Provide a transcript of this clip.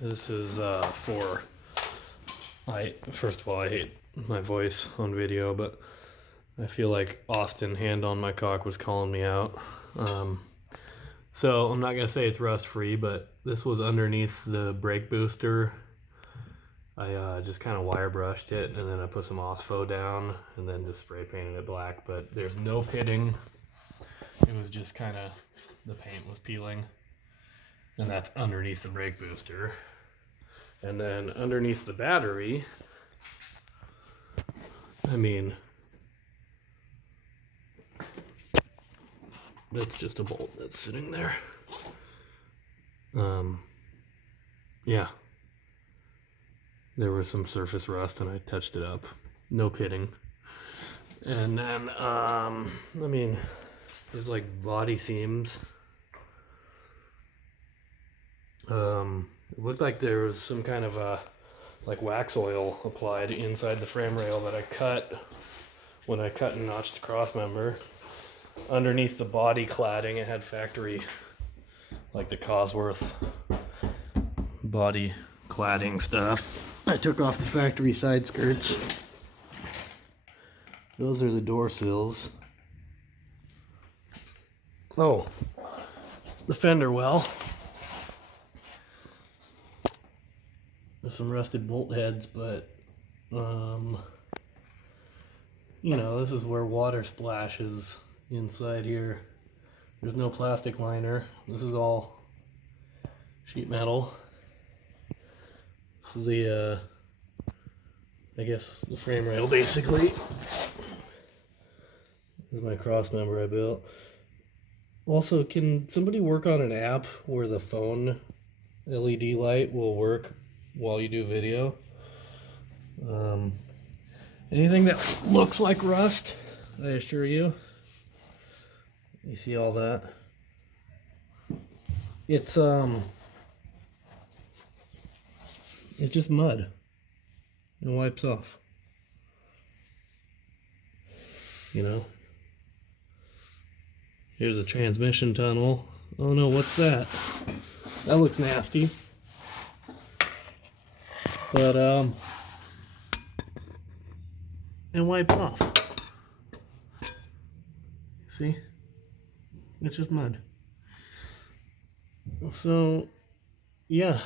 This is first of all, I hate my voice on video, but I feel like Austin Hand on My Cock was calling me out. So I'm not gonna say it's rust free, but this was underneath the brake booster. I just kind of wire brushed it, and then I put some OSFO down, and then just spray painted it black, but there's no pitting. It was just kind of, the paint was peeling, and that's underneath the brake booster. And then underneath the battery, I mean, that's just a bolt that's sitting there. Yeah, there was some surface rust and I touched it up. No pitting. And then, I mean, there's like body seams. It looked like there was some kind of like wax oil applied inside the frame rail that I cut when I cut and notched the cross member. Underneath the body cladding, it had factory, like the Cosworth body cladding stuff. I took off the factory side skirts. Those are the door sills. Oh, the fender well. There's some rusted bolt heads, but you know, this is where water splashes inside here. There's no plastic liner. This is all sheet metal. This is the I guess the frame rail basically. This is my cross member I built. Also, can somebody work on an app where the phone LED light will work while you do video? Anything that looks like rust, I assure you. You see all that? It's just mud. It wipes off. You know? Here's a transmission tunnel. Oh no, what's that? That looks nasty. But it wipes off. See? It's just mud. So, yeah.